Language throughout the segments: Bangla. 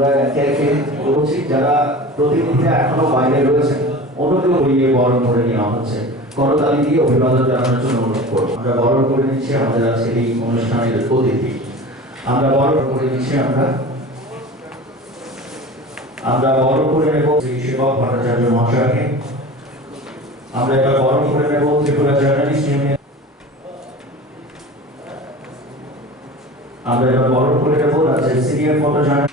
আমরা একে একে বলছি যারা প্রতিনিধিরা এখনো বাইরে রয়েছেন অন্যকেও হইয়ে বরণ করে নেওয়া হচ্ছে। করতালি দিয়ে অভিবাদন জানানোর জন্য অনুরোধ করব। আমরা বরণ করে নিচ্ছি আমাদের আজকের এই অনুষ্ঠানের অতিথি। আমরা বরণ করে নিচ্ছি আমরা বরণ করে নেব শ্রী শিবক ভট্টাচার্য মহাশয়কে। আমরা এবার বরণ করে নেব ত্রিপুরা জার্নালিস্ট ইউনিয়ন। আমরা এবার বরণ করে নেব রাজ্যের সিনিয়র ফটো জার্নালিস্ট।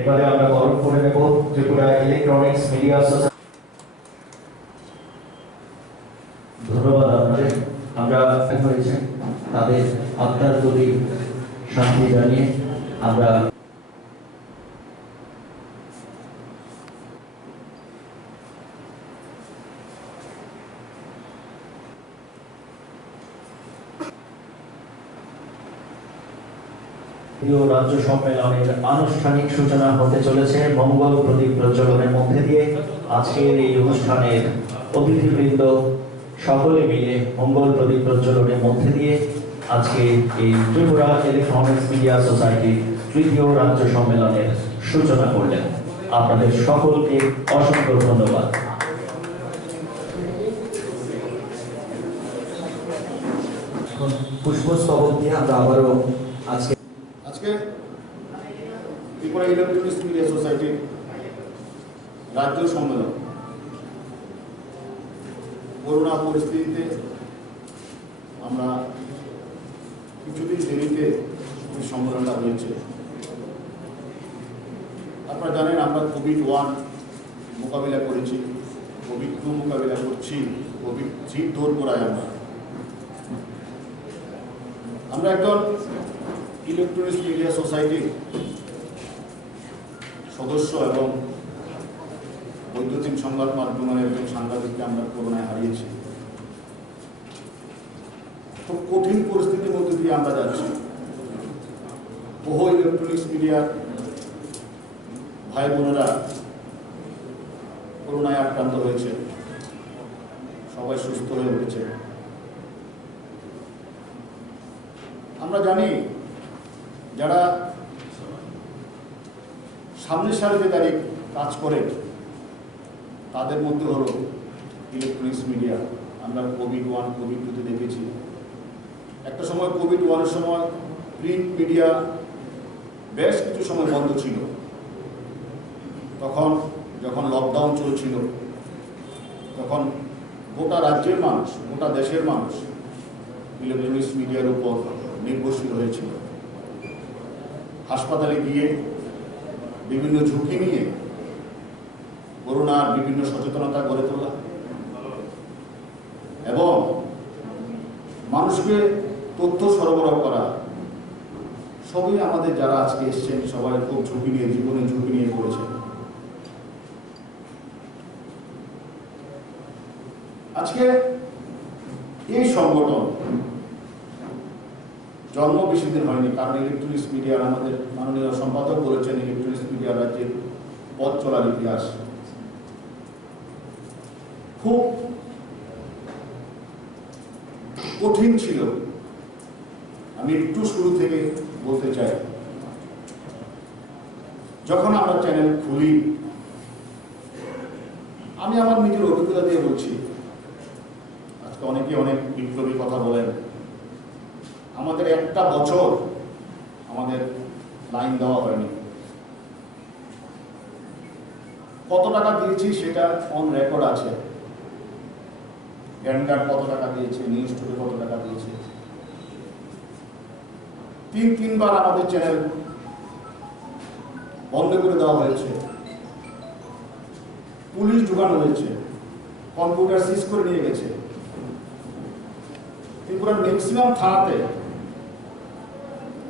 এবারে আমরা বরণ করে নেব ত্রিপুরা ইলেকট্রনিক্স মিডিয়া সোসাইটি। ধন্যবাদ আপনাদের। আমরা হয়েছে তাদের আত্মার প্রতি শান্তি জানিয়ে আমরা রাজ্য সম্মেলনের আনুষ্ঠানিক সূচনা হতে চলেছে মঙ্গল প্রদীপ প্রজ্বলনের মধ্যে দিয়ে। আজকের এই অনুষ্ঠানের অতিথিবৃন্দ সকলে মিলে মঙ্গল প্রদীপ প্রজ্বলনের মধ্যে দিয়ে আজকে এই ত্রিপুরা ইলেকট্রনিক্স মিডিয়া সোসাইটির তৃতীয় রাজ্য সম্মেলনের সূচনা করলেন। আপনাদের সকলকে অসংখ্য ধন্যবাদ। পুষ্পস্তবক দিয়ে আমরা আবারও আজকে ত্রিপুরা ইলেকট্রনিক্স মিডিয়া সোসাইটির রাজ্য সম্মেলন করোনা পরিস্থিতিতে আমরা কিছুদিন দেরিতে সম্মেলনটা হয়েছে। আপনারা জানেন আমরা কোভিড-1 মোকাবিলা করেছি, কোভিড-2 মোকাবিলা করছি, কোভিড-3 দূর করাই আমরা একজন ইলেকট্রনিক্স মিডিয়া সোসাইটির সদস্য এবং বৈদ্যুতিক সংবাদ মাধ্যমের একজন সাংবাদিককে আমরা করোনায় হারিয়েছি। খুব কঠিন পরিস্থিতির মধ্যে দিয়ে আমরা যাচ্ছি। বহু ইলেকট্রনিক্স মিডিয়া ভাই বোনেরা করোনায় আক্রান্ত হয়েছে, সবাই সুস্থ হয়ে উঠেছে। আমরা জানি যারা সামনের সারিতে দাঁড়িয়ে কাজ করে তাদের মধ্যে হলো ইলেকট্রনিক্স মিডিয়া। আমরা কোভিড-1 কোভিড-2তে দেখেছি একটা সময় কোভিড-1-এর সময় প্রিন্ট মিডিয়া বেশ কিছু সময় বন্ধ ছিল। তখন যখন লকডাউন চলছিল তখন গোটা রাজ্যের মানুষ, গোটা দেশের মানুষ ইলেকট্রনিক্স মিডিয়ার উপর নির্ভরশীল হয়েছিল। হাসপাতালে গিয়ে বিভিন্ন ঝুঁকি নিয়ে করোনার বিভিন্ন সচেতনতা গড়ে তোলা এবং মানুষকে তথ্য সরবরাহ করা, সবই আমাদের যারা আজকে এসছেন সবাই খুব ঝুঁকি নিয়ে, জীবনের ঝুঁকি নিয়ে করেছে। আজকে এই সংগঠন জন্ম বেশি দিন হয়নি, কারণ ইলেকট্রনিক্স মিডিয়ার আমাদের মাননীয় সম্পাদক বলেছেন ইলেকট্রনিক্স মিডিয়া রাজ্যের পথ চলার ইতিহাস খুব কঠিন ছিল। আমি একটু শুরু থেকে বলতে চাই, যখন আমরা চ্যানেল খুলি, আমি আমার নিজের অভিজ্ঞতা দিয়ে বলছি, আজকে অনেকে অনেক বিপ্লবী কথা বলেন, আমাদের একটা বছর আমাদের লাইন দেওয়া হয়নি। কত টাকা দিয়েছি সেটা অন রেকর্ড আছে। ভ্যানগার্ড কত টাকা দিয়েছে, নিউজ টুডে কত টাকা দিয়েছে। তিনবার আমাদের চ্যানেল বন্ধ করে দেওয়া হয়েছে, পুলিশ ঢুকানো হয়েছে, কম্পিউটার সিজ করে নিয়ে গেছে। ত্রিপুরার ম্যাক্সিমাম থানাতে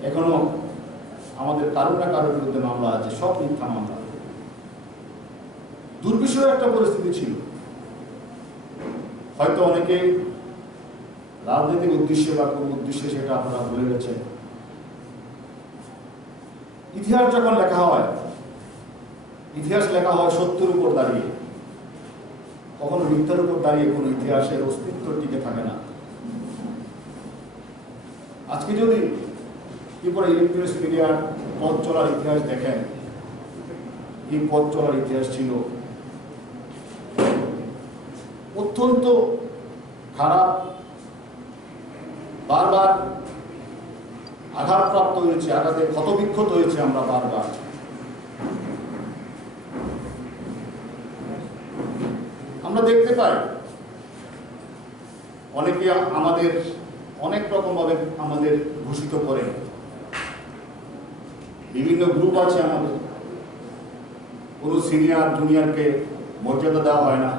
এখনো আমাদের কারোর না কারোর বিরুদ্ধে মামলা আছে, সব মিথ্যা মামলা। দুর্বিষহ একটা পরিস্থিতি ছিল। হয়তো অনেকে রাজনৈতিক উদ্দেশ্যে বা কোন উদ্দেশ্যে সেটা আপনারা ভুলে গেছেন। ইতিহাস যখন লেখা হয়, ইতিহাস লেখা হয় সত্যের উপর দাঁড়িয়ে, কখনো মিথ্যার উপর দাঁড়িয়ে কোনো ইতিহাসের অস্তিত্ব টিকে থাকে না। আজকে যদি ত্রিপুরা ইলেকট্রনিক্স মিডিয়ার পথ চলার ইতিহাস দেখেন, এই পথ চলার ইতিহাস ছিল অত্যন্ত খারাপ, বারবার আঘাতপ্রাপ্ত হয়েছে, আঘাতে ক্ষতবিক্ষত হয়েছে আমরা বারবার। আমরা দেখতে পাই অনেকে আমাদের অনেক রকমভাবে আমাদের ঘোষিত করে, বিভিন্ন গ্রুপ আছে আমাদের, কোনো সিনিয়র জুনিয়রকে মর্যাদা দেওয়া হয় না,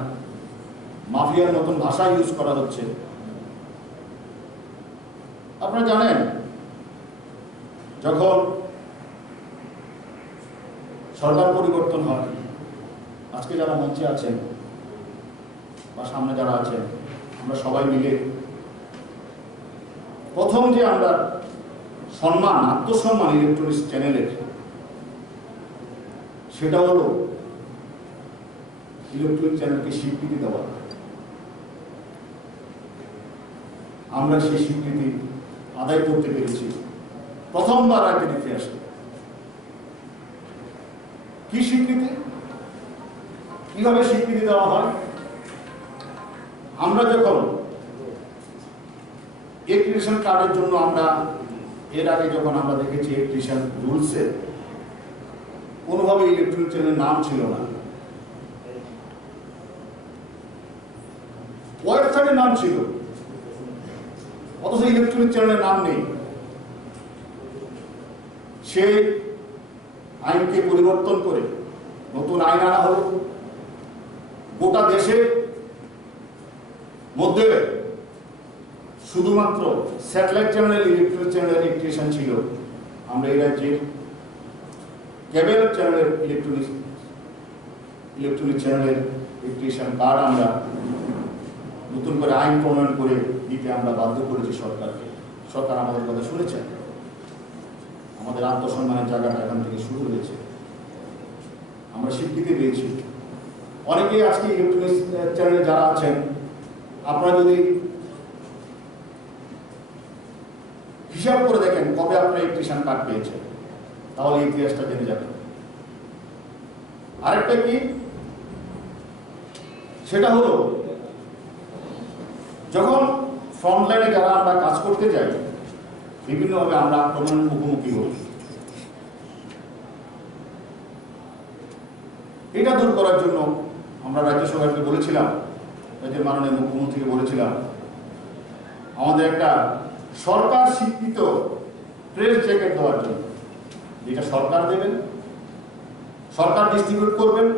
মাফিয়ার মতন ভাষা ইউজ করা হচ্ছে। আপনারা জানেন যখন সরকার পরিবর্তন হয়, আজকে যারা মঞ্চে আছেন বা সামনে যারা আছেন, আমরা সবাই মিলে প্রথম যে আমরা সম্মান, আত্মসম্মান ইলেকট্রনিক্স চ্যানেলের, সেটা হলো ইলেকট্রনিক চ্যানেলকে স্বীকৃতি দেওয়া। আমরা সেই স্বীকৃতি আদায় করতে পেরেছি প্রথমবার রাজ্যের ইতিহাসে। কি স্বীকৃতি, কিভাবে স্বীকৃতি দেওয়া হয়? আমরা যখন ইলেকট্রিশিয়ান কার্ডের জন্য আমরা এর আগে যখন আমরা দেখেছি ইলেকট্রিশিয়ান রুলসে কোনোভাবে ইলেকট্রনিক চ্যানেলের নাম ছিল না, ওয়েবসাইটের নাম ছিল, অথচ ইলেকট্রনিক চ্যানেলের নাম নেই। সেই আইনকে পরিবর্তন করে নতুন আইন আনা হলো। গোটা দেশের মধ্যে শুধুমাত্র স্যাটেলাইট চ্যানেলের ইলেকট্রনিক চ্যানেলের ইলেকট্রিশিয়ান ছিল। আমরা এই রাজ্যের কেবল চ্যানেলের ইলেকট্রনিক চ্যানেলের ইলেকট্রিশিয়ান কার্ড আমরা নতুন করে আইন প্রণয়ন করে দিতে আমরা বাধ্য করেছি সরকারকে। সরকার আমাদের কথা শুনেছেন, আমাদের আত্মসম্মানের জায়গাটা এখান থেকে শুরু হয়েছে, আমরা স্বীকৃতি পেয়েছি। অনেকেই আজকে ইলেকট্রনিক চ্যানেলে যারা আছেন, আপনারা যদি হিসাব করে দেখেন কবে আপনারা ইলেকট্রিশিয়ান কার্ড পেয়েছেন, তাহলে ইতিহাসটা জেনে যাবেন। আরেকটা কি, সেটা হলো যখন ফ্রন্টলাইনে যারা আমরা কাজ করতে যাই, বিভিন্নভাবে আমরা আক্রমণের মুখোমুখি হই। এটা দূর করার জন্য আমরা রাজ্য সরকারকে বলেছিলাম, রাজ্যের মাননীয় মুখ্যমন্ত্রীকে বলেছিলাম, আমাদের একটা সরকার স্বীকৃত প্রেস জ্যাকেট দেওয়ার জন্য, যেটা সরকার দেবেন, সরকার ডিস্ট্রিবিউট করবেন,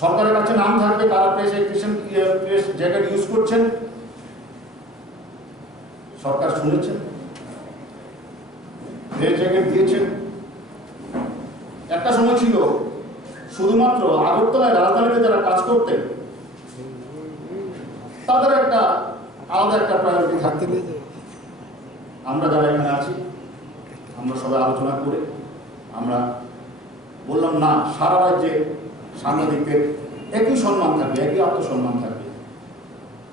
সরকারের কাছে নাম থাকবে তারা প্রেস জ্যাকেট ইউজ করছেন। সরকার শুনেছেন, প্রেস জ্যাকেট দিয়েছেন। একটা সময় ছিল শুধুমাত্র আগরতলায়, রাজধানীতে যারা কাজ করতেন তাদের একটা আলাদা একটা প্রায়োরিটি থাকতে। আমরা যারা এখানে আছি, আমরা সবাই আলোচনা করে আমরা বললাম না, সারা রাজ্যে সাংবাদিকদের একই সম্মান থাকবে, একই আত্মসম্মান থাকবে।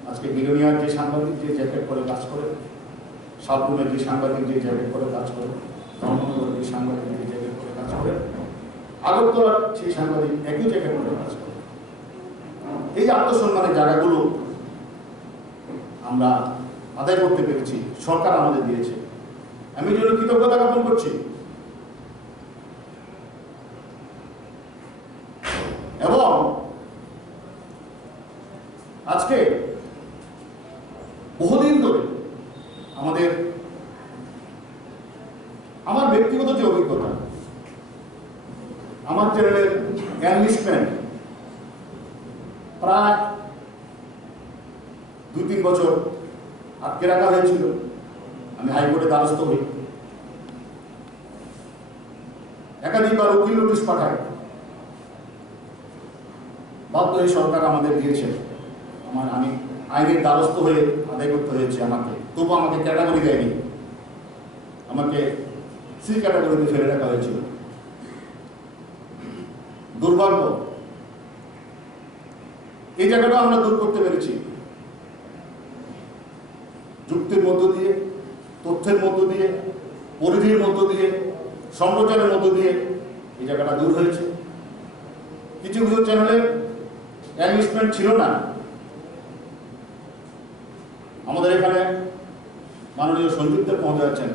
আজকে বিলোনিয়ার যে সাংবাদিক যে জ্যাকেট করে কাজ করে, সাবরুমের যে সাংবাদিক যে জ্যাকেট করে কাজ করে, ধর্মনগরের যে সাংবাদিক যে জ্যাকেট করে কাজ করে, আগরতলার সেই সাংবাদিক একই জ্যাকেট করে কাজ করে। এই আত্মসম্মানের জায়গাগুলো আমরা আদায় করতে পেরেছি, সরকার আমাদের দিয়েছে। আমি জন্য কৃতজ্ঞতা জ্ঞাপন করছি। এবং আজকে বহুদিন ধরে আমার ব্যক্তিগত যে অভিজ্ঞতা, আমার চ্যানেলের এনলিস্টমেন্ট প্রায় 2-3 বছর আটকে রাখা হয়েছিল। আমি হাইকোর্টে দ্বারস্থ হই, একাধিকবার উকিল নোটিশ পাঠায়, বাধ্য হয়ে সরকার আমাদের দিয়েছে। আমি আইনের দ্বারস্থ হয়ে আদায় করতে হয়েছে আমাকে, তবু আমাকে ক্যাটাগরি দেয়নি, আমাকে সি ক্যাটাগরিতে ফেলে রাখা হয়েছিল। দুর্ভাগ্য, এই জায়গাটা আমরা দূর করতে পেরেছি যুক্তির মধ্য দিয়ে, তথ্যের মধ্য দিয়ে, পরিধির মধ্য দিয়ে, সম্প্রচারের মধ্য দিয়ে এই জায়গাটা দূর হয়েছে। কিছু কিছু চ্যানেলের অ্যাডভার্টাইজমেন্ট ছিল না। আমাদের এখানে মাননীয় সঞ্জীব দেব মহোদয় আছেন,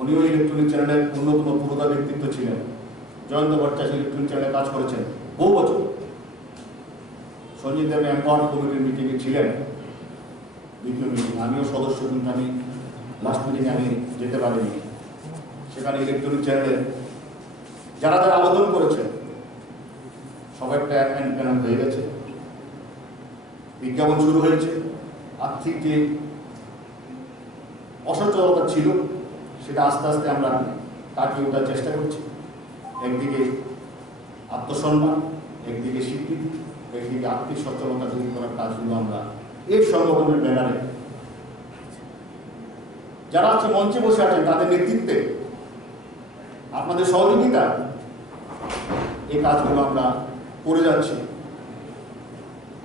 উনিও ইলেকট্রনিক চ্যানেলের অন্যতম পুরোধা ব্যক্তিত্ব ছিলেন। জয়ন্ত ভট্টাচার্য ইলেকট্রনিক চ্যানেলে কাজ করেছেন বহু বছর। সঞ্জীব দেব এম্পাওয়ার কমিটির মিটিংয়ে ছিলেন, দ্বিতীয় মিটিং, আমিও সদস্য, কিন্তু আমি লাস্ট মিটিংয়ে আমি যেতে পারিনি। সেখানে ইলেকট্রনিক চ্যানেলের যারা যারা আবেদন করেছেন সবাই প্যানেল হয়ে গেছে, বিজ্ঞাপন শুরু হয়েছে। আর্থিক যে অসচ্ছলতা ছিল সেটা আস্তে আস্তে আমরা কাটিয়ে ওঠার চেষ্টা করছি। একদিকে আত্মসম্মান, একদিকে স্বীকৃতি, একদিকে আর্থিক সচ্ছলতা তৈরি করার কাজগুলো আমরা এই সংগঠনের ব্যানারে যারা আছে মঞ্চে বসে আছেন তাদের নেতৃত্বে, আপনাদের সহযোগিতা, এই কাজগুলো আমরা করে যাচ্ছি।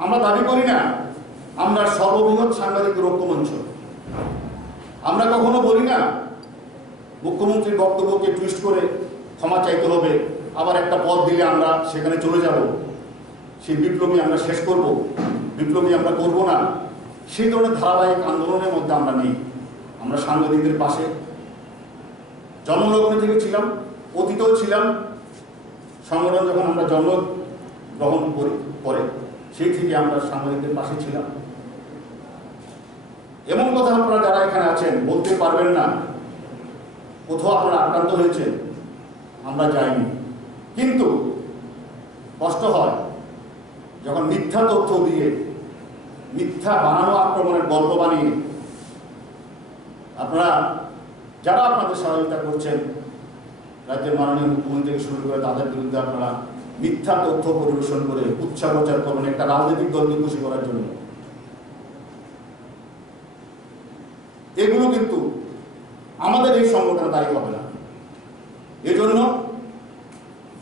আমরা দাবি করি না আমরা সর্ববৃহৎ সাংবাদিক ঐক্যমঞ্চ। আমরা কখনো বলি না মুখ্যমন্ত্রীর বক্তব্যকে টুইস্ট করে ক্ষমা চাইতে হবে, আবার একটা পদ দিলে আমরা সেখানে চলে যাব, সেই বিপ্লবী আমরা শেষ করব, বিপ্লবী আমরা করব না, সেই ধরনের ধারাবাহিক আন্দোলনের মধ্যে আমরা নেই। আমরা সাংবাদিকদের পাশে জন্মলগ্ন থেকে ছিলাম, অতীতেও ছিলাম। সংগঠন যখন আমরা জন্মগ্রহণ করি পরে সেই থেকে আমরা সাংবাদিকদের পাশে ছিলাম। এমন কথা আপনারা যারা এখানে আছেন বলতে পারবেন না কোথাও আপনারা আক্রান্ত হয়েছে, আমরা যাইনি। কিন্তু কষ্ট হয় যখন মিথ্যা তথ্য দিয়ে, মিথ্যা বানানো আক্রমণের গল্প বানিয়ে আপনারা যারা আপনাদের সহযোগিতা করছেন, রাজ্যের মাননীয় মুখ্যমন্ত্রী থেকে শুরু করে তাদের বিরুদ্ধে আপনারা মিথ্যা তথ্য পরিবেশন করে উৎসাহ প্রচার করবেন একটা রাজনৈতিক দলকে খুশি করার জন্য। এগুলো কিন্তু আমাদের এই সংগঠনে দায়ী হবে না। এজন্য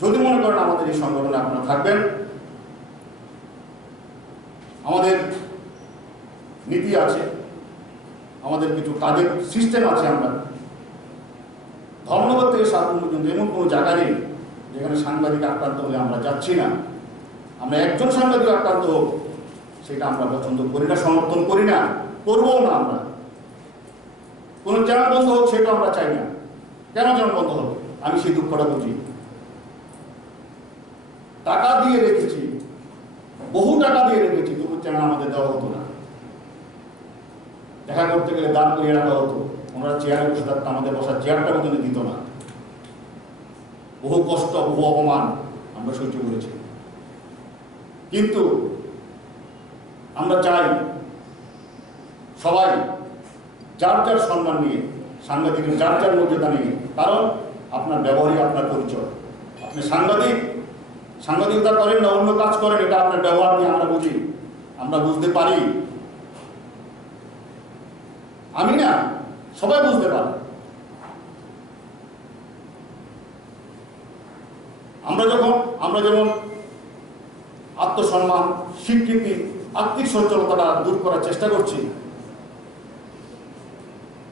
যদি মনে করেন আমাদের এই সংগঠনে আপনারা থাকবেন, আমাদের নীতি আছে, আমাদের কিছু কাজের সিস্টেম আছে। আমরা ধর্মঘট থেকে সাধারণ পর্যন্ত এমন কোনো জায়গা নেই যেখানে সাংবাদিক আক্রান্ত হলে আমরা যাচ্ছি না। আমরা একজন সাংবাদিক আক্রান্ত হোক সেটা আমরা পছন্দ করি না, সমর্থন করি না, করবও না। আমরা কোনো চ্যানেল বন্ধ হোক সেটা আমরা চাই না। কেন চ্যানেল বন্ধ হবে? আমি সেই দুঃখটা বুঝি। টাকা দিয়ে রেখেছি, বহু টাকা দিয়ে রেখেছি, তবু চ্যানেল আমাদের দেওয়া হতো না। দেখা করতে গেলে দাঁড় করিয়ে রাখা হতো, ওনারা চেয়ারে বসে থাকতো, আমাদের বসার চেয়ারটা পর্যন্ত দিত না। বহু কষ্ট, বহু অপমান আমরা সহ্য করেছি। কিন্তু আমরা চাই সবাই যার যার সম্মান নিয়ে, সাংবাদিকের যার যার মর্যাদা নিয়ে, কারণ আপনার ব্যবহারই আপনার পরিচয়। আপনি সাংবাদিকতা করেন না অন্য কাজ করেন, এটা আপনার ব্যবহার নিয়ে আমরা বুঝি, আমরা বুঝতে পারি। আমি না, সবাই বুঝতে পারে। আমরা যেমন আত্মসম্মান, স্বীকৃতি, আর্থিক সচ্ছলতাটা দূর করার চেষ্টা করছি,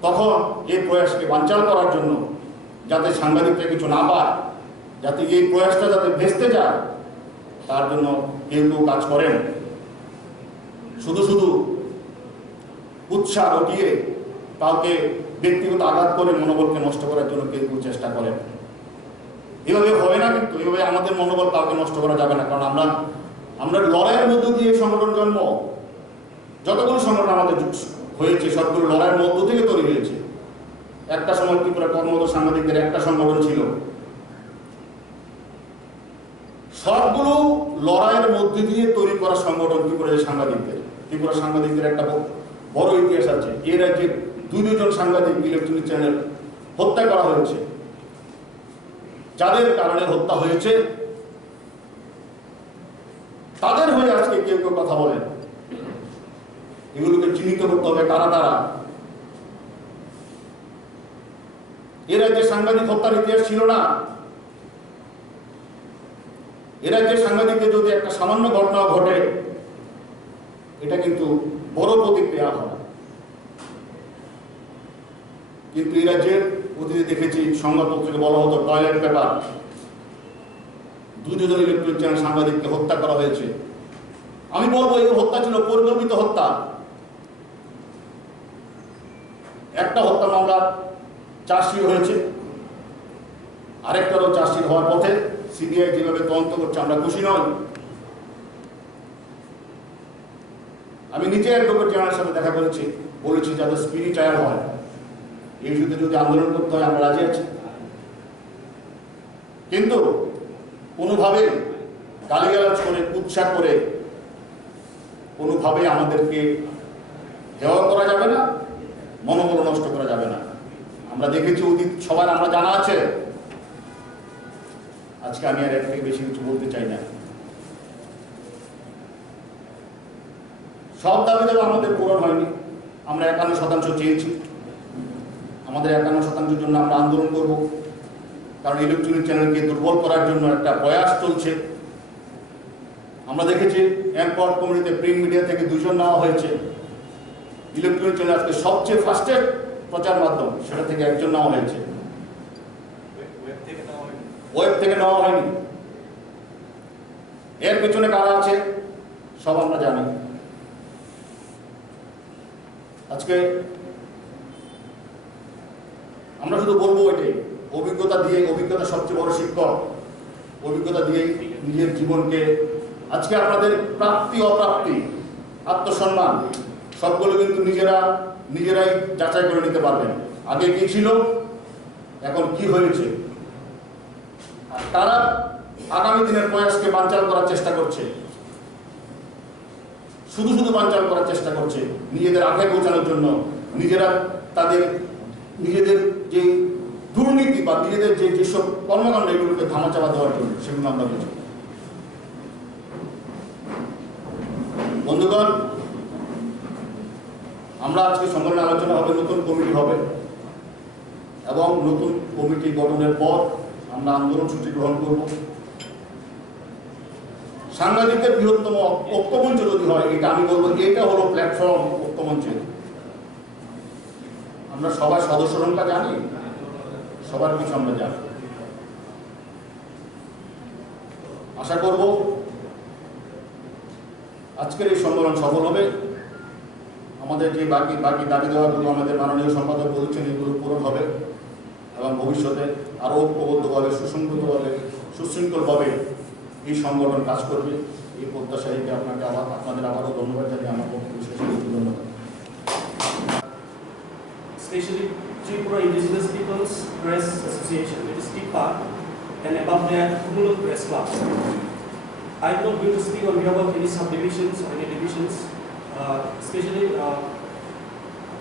তখন এই প্রয়াসকে বানচাল করার জন্য, যাতে সাংবাদিকরা কিছু না পায়, যাতে এই প্রয়াসটা যাতে ভেস্তে যায়, তার জন্য কেউ কেউ কাজ করেন। শুধু শুধু উৎসাহ ঘটিয়ে কাউকে ব্যক্তিগত আঘাত করে মনোবলকে নষ্ট করার জন্য কেউ কেউ চেষ্টা করেন। এভাবে হবে না, কিন্তু এভাবে আমাদের মনোবল কাউকে নষ্ট করা যাবে না। কারণ আমরা লড়াইয়ের মধ্য দিয়ে সংগঠন জন্ম। যতগুলো সংগঠন আমাদের হয়েছে সবগুলো লড়াইয়ের মধ্য থেকে তৈরি হয়েছে। একটা সময় ত্রিপুরা কর্মরত সাংবাদিকদের একটা সংগঠন ছিল, সবগুলো লড়াইয়ের মধ্যে দিয়ে তৈরি করা সংগঠন ত্রিপুরা সাংবাদিকদের একটা বড় ইতিহাস আছে। এ রাজ্যের দুজন সাংবাদিক ইলেকট্রনিক চ্যানেল হত্যা করা হয়েছে। যাদের কারণে হত্যা হয়েছে তাদের হয়ে আজকে কেউ কেউ কথা বলেন। এগুলোকে চিহ্নিত করতে হবে কারা তারা। এ রাজ্যে সাংবাদিক হত্যার ইতিহাস ছিল না। এ রাজ্যের সাংবাদিকদের যদি একটা সামান্য ঘটনা ঘটে, এটা কিন্তু বড় প্রতিক্রিয়া হয়। কিন্তু এই রাজ্যের অতীতে দেখেছি সংবাদপত্রকে বলা হতো টয়লেট পেপার। দুজন ইলেকট্রনিক চ্যানেল সাংবাদিককে হত্যা করা হয়েছে। আমি বলবো এই হত্যা ছিল পরিকল্পিত হত্যা। একটা হত্যা মামলা চার্জশিট হয়েছে, আরেকটারও চার্জশিট হওয়ার পথে। সিবিআই যেভাবে তদন্ত করছে আমরা খুশি নই। আমি নিজে অ্যাডভোকেট জেনারেলের সাথে দেখা করেছি, বলেছি যাতে স্পিডি ট্রায়াল হয়, এই বিরুদ্ধে যদি আন্দোলন করতে হয় আমরা রাজি আছি। কিন্তু কোনোভাবে গালিগালাজ করে কুৎসা করে কোনোভাবে আমাদেরকে হেয় করা যাবে না, মনোবল নষ্ট করা যাবে না। আমরা দেখেছি অতীত সবার আমরা জানা আছে। আজকে আমি আর এর থেকে বেশি কিছু বলতে চাই না। সব দাবি দাবা আমাদের পূরণ হয়নি। আমরা 51% চেয়েছি। আমাদের 51%-এর জন্য আমরা আন্দোলন করব, কারণ ইলেকট্রনিক চ্যানেলকে দুর্বল করার জন্য একটা প্রয়াস চলছে। আমরা দেখেছি এরপর কমিটিতে প্রিন্ট মিডিয়া থেকে 2 জন নেওয়া হয়েছে। ইলেকট্রনিক চ্যানেল আজকে সবচেয়ে ফাস্টেস্ট প্রচার মাধ্যম, সেটা থেকে 1 জন নেওয়া হয়েছে। ওয়েব থেকে নেওয়া হয়নি। এর পেছনে কারা আছে সব আমরা জানি। আজকে আমরা শুধু বলবো এটাই, অভিজ্ঞতা সবচেয়ে বড় শিক্ষক। অভিজ্ঞতা দিয়ে নিজের জীবনকে, আজকে আপনাদের প্রাপ্তি অপ্রাপ্তি আত্মসম্মান সবগুলো কিন্তু নিজেরাই যাচাই করে নিতে পারবেন। আগে কি ছিল, এখন কি হয়েছে। আর তারা আগামী দিনের প্রয়াসকে বানচাল করার চেষ্টা করছে, শুধু বানচাল করার চেষ্টা করছে নিজেদের আখের পৌঁছানোর জন্য। নিজেদের যে দুর্নীতি বা নিজেদের যেসব কর্মকাণ্ড এগুলোকে ধামাচাপা দেওয়ার জন্য, সেগুলো আমরা বুঝি। বন্ধুগণ, আমরা আজকে সম্মেলনে আলোচনা হবে, নতুন কমিটি হবে এবং নতুন কমিটি গঠনের পর আমরা আন্দোলন সূচি গ্রহণ করব। সাংবাদিকদের বৃহত্তম ঐক্যমঞ্চ যদি হয়, এটা আমি বলবো এটা হলো প্ল্যাটফর্ম ঐক্যমঞ্চের। আমরা সবার সদস্য সংখ্যা জানি, সবার কিছু আমরা জানি। আশা করব আজকের এই সম্মেলন সফল হবে। আমাদের যে বাকি দাবি দেওয়াগুলো আমাদের মাননীয় সম্পাদক বলেছেন, এগুলো পূরণ হবে এবং ভবিষ্যতে আরও ঐক্যবদ্ধভাবে, সুসংহতভাবে, সুশৃঙ্খলভাবে এই সংগঠন কাজ করবে। এই প্রত্যাশা রেখে আপনাদের আবারও ধন্যবাদ জানিয়ে আমার পক্ষে বিশেষ ধন্যবাদ। Especially Tripura Indigenous Peoples Press Association, it is TIPA, and above that, Kumulu Press Club. I'm not going to speak on behalf of any subdivisions or any divisions. Especially,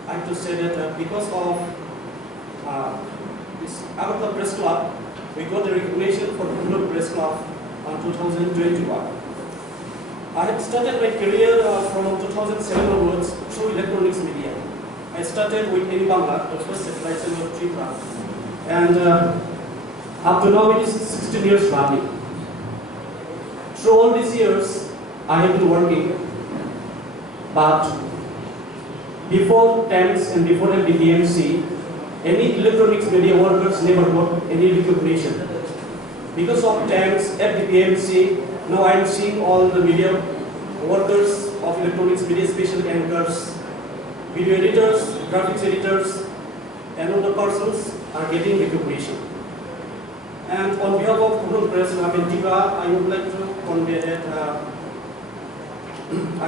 I have to say that because of this Agatha Press Club, we got the recognition for Kumulu Press Club on 2021. I had started my career from 2007 onwards through electronics media. I started with Eni Bangla, the first satellite channel of Tripura, and up to now it is 16 years running. Through all these years, I have been working, but before TAMS and before LDPMC, any electronics media workers never got any recognition. Because of TAMS, FDPMC, now I am seeing all the media workers of electronics media, special anchors, video editors, graphics editors, and other persons are getting recognition. And on behalf of Kumulu Press Club in Tripura, I would like to convey that I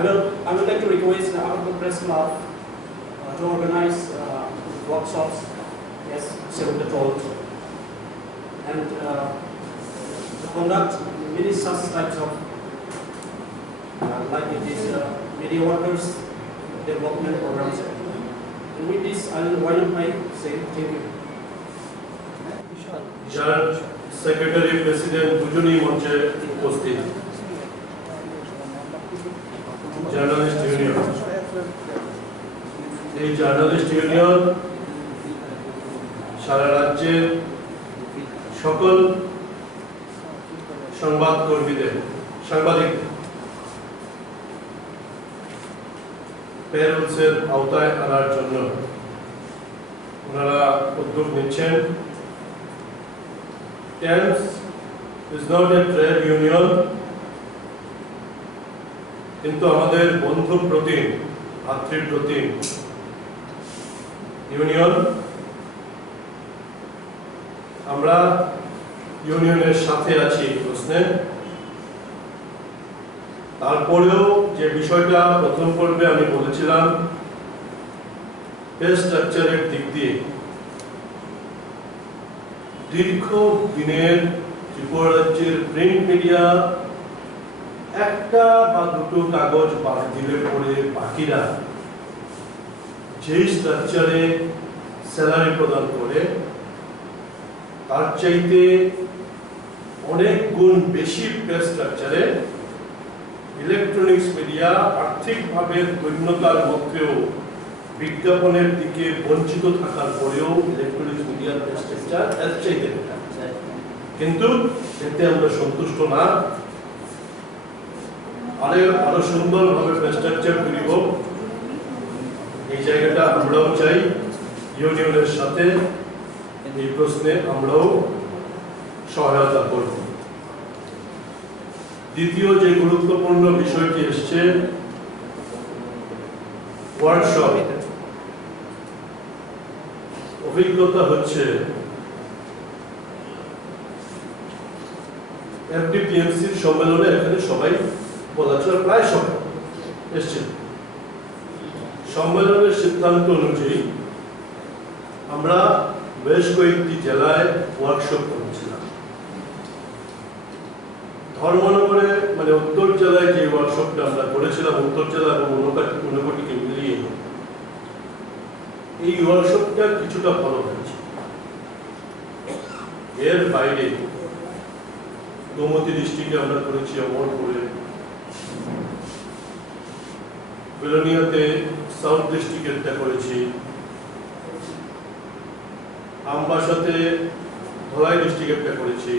would like to request the Kumulu Press Club to organize workshops, as Senator told, and to conduct many such types of like these media workers development programs. And with this, I will wind up by saying thank you. Judge, Secretary, President, দুজনই মঞ্চে উপস্থিত। জার্নালিস্ট ইউনিয়ন, এই জার্নালিস্ট ইউনিয়ন সারা রাজ্যের সকল সাংবাদিক প্যারোলসের আওতায় আনার জন্য ওনারা উদ্যোগ নিচ্ছেন। TAMS is not a trade union, কিন্তু আমাদের বন্ধু প্রতিম ভাতৃ প্রতিম ইউনিয়ন। আমরা ইউনিয়নের সাথে আছি এই প্রশ্নে। তারপরেও যে বিষয়টা প্রথম পর্বে আমি বলেছিলাম পে স্ট্রাকচারের দিক দিয়ে দীর্ঘ দিনের ত্রিপুরা রাজ্যের প্রিন্ট মিডিয়া একটা বা দুটো কাগজ বাদ দিলে পরে বাকিরা যেই স্ট্রাকচারে স্যালারি প্রদান করে তার চাইতে অনেক গুণ বেশি পে স্ট্রাকচারে ইলেকট্রনিক্স মিডিয়া আর্থিকভাবে দৈন্যতার মধ্যেও বিজ্ঞাপনের দিকে বঞ্চিত থাকার পরেও ইলেকট্রনিক্স মিডিয়ার পে স্ট্রাকচার এর চাইতে বেটার। কিন্তু এতে আমরা সন্তুষ্ট না। আরো সুন্দরভাবে পে স্ট্রাকচার তৈরি হোক, এই জায়গাটা আমরাও চাই। ইউনিয়নের সাথে এই প্রশ্নে আমরাও সহায়তা করব। দ্বিতীয় যে গুরুত্বপূর্ণ বিষয়টি এসছে ওয়ার্কশপ। অভিজ্ঞতা হচ্ছে এফডিপিএমসির সম্মেলনে এখানে সবাই বলা ছিল, প্রায় সবাই এসছে। সম্মেলনের সিদ্ধান্ত অনুযায়ী আমরা বেশ কয়েকটি জেলায় ওয়ার্কশপ করেছিলাম। ধর্মনগরে মানে উত্তর জেলায় যে ওয়ার্কশপটা আমরা করেছিলাম, উত্তর জেলা এবং ঊনকোটিকে মিলিয়ে, এই ওয়ার্কশপটা কিছুটা ভালো হয়েছে। এর বাইরে গোমতী ডিস্ট্রিক্টে আমরা করেছি, অমরপুরে, বেলোনিয়াতে সাউথ ডিস্ট্রিক্টেরটা করেছি, আমবাসাতে ধলাই ডিস্ট্রিক্টেরটা করেছি।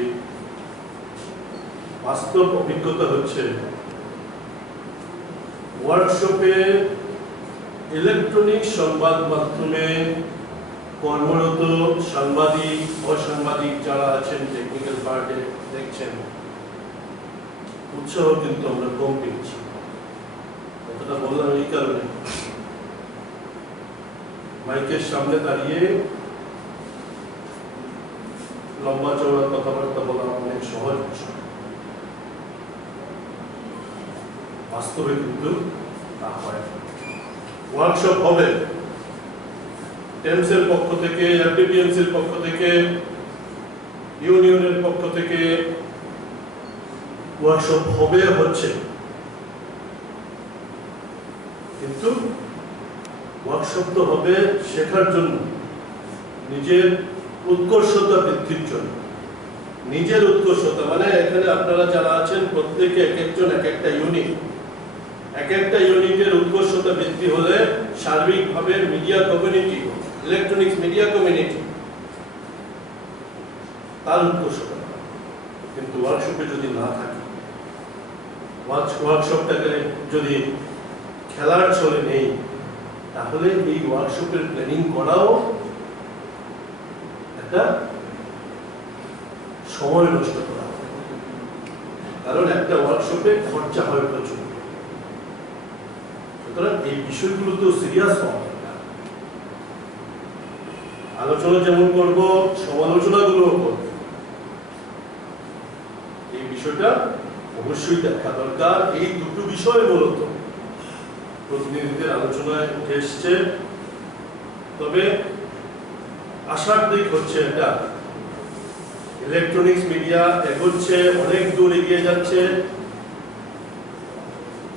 বাস্তব অভিজ্ঞতা হচ্ছে ওয়ার্কশপে ইলেকট্রনিক সংবাদ মাধ্যমে কর্মরত সাংবাদিক অসাংবাদিক যারা আছেন, টেকনিক্যাল পার্টে দেখছেন, উৎসাহ কিন্তু আমরা কম পেয়েছি। কথাটা বললাম এই কারণে, মাইকের সামনে দাঁড়িয়ে লম্বা চওড়া কথাবার্তা বলা অনেক সহজ বিষয়, বাস্তবে কিন্তু তা হয়। ওয়ার্কশপ হবে টেমসের পক্ষ থেকে, এফডিপিএমসির পক্ষ থেকে, ইউনিয়নের পক্ষ থেকে ওয়ার্কশপ হবে, হচ্ছে। কিন্তু ওয়ার্কশপ তো হবে শেখার জন্য, নিজের উৎকর্ষতা বৃদ্ধির জন্য। নিজের উৎকর্ষতা মানে এখানে আপনারা যারা আছেন প্রত্যেকে এক একজন এক একটা ইউনিট, এক একটা ইউনিটের উৎকর্ষতা বৃদ্ধি হলে সার্বিকভাবে media community, electronics media community তার উৎকর্ষতা। কিন্তু ওয়ার্কশপে যদি না থাকে, ওয়ার্কশপটাকে যদি খেলার ছলে নেই, তাহলে এই ওয়ার্কশপের প্ল্যানিং করাও একটা সময় নষ্ট করা, কারণ একটা ওয়ার্কশপে খরচা হয় প্রচুর। সুতরাং এই বিষয়গুলো তো সিরিয়াস হওয়া দরকার। আলোচনা যেমন করব, সমালোচনাগুলোও করব। এই বিষয়টা অবশ্যই দেখা দরকার। এই দুটো বিষয় মূলত প্রতিনিধিদের আলোচনায় উঠে এসছে। তবে আশার দিক হচ্ছে এটা, ইলেকট্রনিক্স মিডিয়া এগোচ্ছে, অনেক দূর এগিয়ে যাচ্ছে।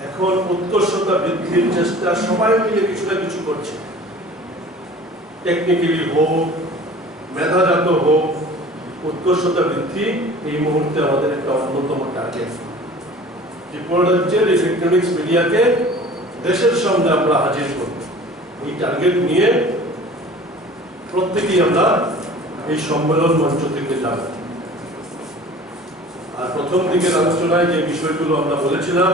এখন উৎকর্ষতা বৃদ্ধির চেষ্টা সবাই মিলে কিছু না কিছু করছে, টেকনিক্যালি হোক, মেধাজাত হোক। উৎকর্ষতা বৃদ্ধি এই মুহূর্তে আমাদের একটা অন্যতম টার্গেট। ত্রিপুরা রাজ্যের ইলেকট্রনিক্স মিডিয়াকে দেশের সামনে আমরা হাজির করব, এই টার্গেট নিয়ে প্রত্যেকেই আমরা এই সম্মেলন মঞ্চ থেকে যাব। আর প্রথম দিকের আলোচনায় যে বিষয়গুলো আমরা বলেছিলাম,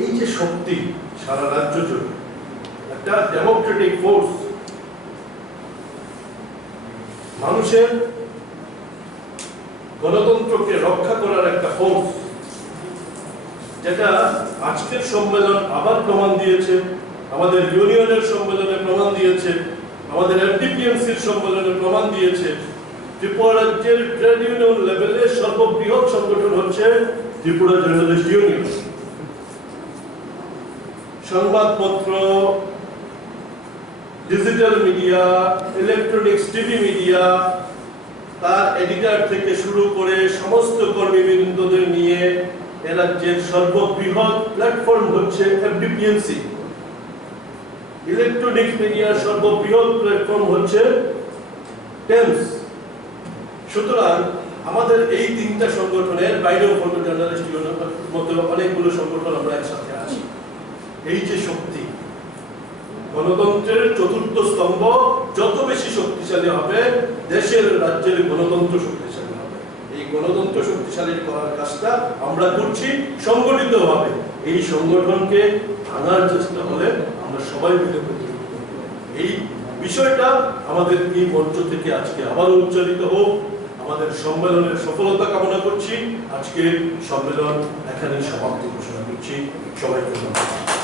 এই যে শক্তি সারা রাজ্য জুড়ে একটা ডেমোক্রেটিক ফোর্স, মানুষের গণতন্ত্রকে রক্ষা করার একটা ফোর্স, যেটা আজকের সম্মেলন আবার প্রমাণ দিয়েছে, আমাদের ইউনিয়নের সম্মেলনে প্রমাণ দিয়েছে, আমাদের এফডিপিএমসির সম্মেলনে প্রমাণ দিয়েছে। ত্রিপুরা রাজ্যের ট্রেড ইউনিয়ন লেভেলে সর্ববৃহৎ সংগঠন হচ্ছে ত্রিপুরা জার্নালিস্ট ইউনিয়ন। সংবাদপত্র, digital media, electronics TV media, তার এডিটর থেকে শুরু করে সমস্ত কর্মীবৃন্দদের নিয়ে এ রাজ্যের সর্ববৃহৎ প্ল্যাটফর্ম হচ্ছে এফডিপিএমসি। ইলেকট্রনিক্স মিডিয়ার সর্ববৃহৎ প্ল্যাটফর্ম হচ্ছে টেমস। সুতরাং আমাদের এই তিনটা সংগঠনের বাইরেও ফটো জার্নালিস্ট ইউনিয়নের মতো অনেকগুলো সংগঠন আমরা একসাথে আছি। এই যে শক্তি, গণতন্ত্রের চতুর্থ স্তম্ভ যত বেশি শক্তিশালী হবে, দেশের রাজ্যের গণতন্ত্র শক্তিশালী হবে। এই গণতন্ত্র শক্তিশালী করার কাজটা আমরা করছি সংগঠিতভাবে। এই সংগঠনকে ভাঙার চেষ্টা হলে আমরা সবাই মিলে করতে হবে। এই বিষয়টা আমাদের এই মঞ্চ থেকে আজকে আবার উচ্চারিত হোক। আমাদের সম্মেলনের সফলতা কামনা করছি। আজকে সম্মেলন এখানে সমাপ্তি ঘোষণা করছি। সবাইকে ধন্যবাদ।